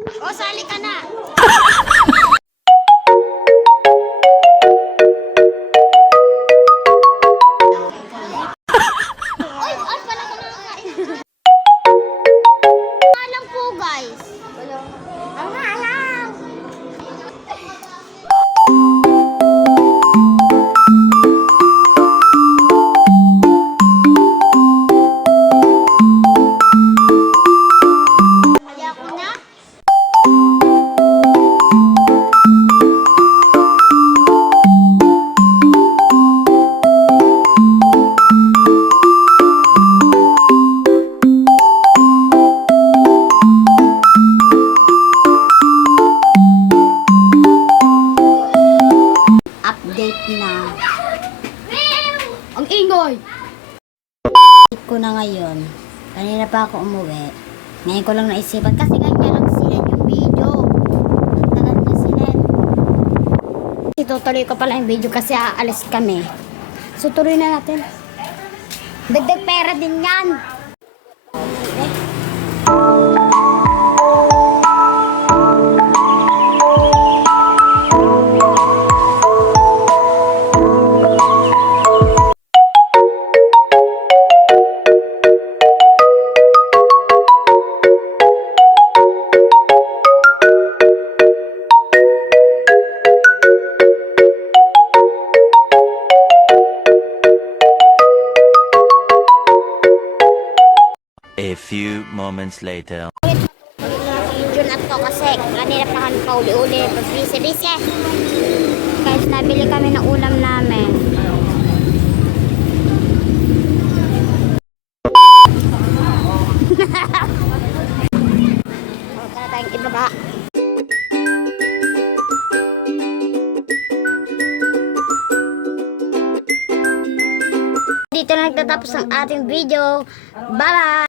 O, sali ka na. Oy, at pala ka nakakain. Alam po, guys. Ang alam. Kaya ko na. Update na. Ang ingay! Update ko na ngayon. Kanina pa ako umuwi. Ngayon ko lang naisipan kasi ganyan lang sinet yung video. Ang tagal na sinet. Itutuloy ko pala yung video kasi aalis kami. So tuloy na natin. Dagdag pera din yan. A few moments later. Video na to kasi kanina pa kami pauli-uli pagbisi-bisi. Guys, nabili kami ng ulam namin. Huwag na tayong ibaba. Dito na nagtatapos ang ating video. Bye-bye!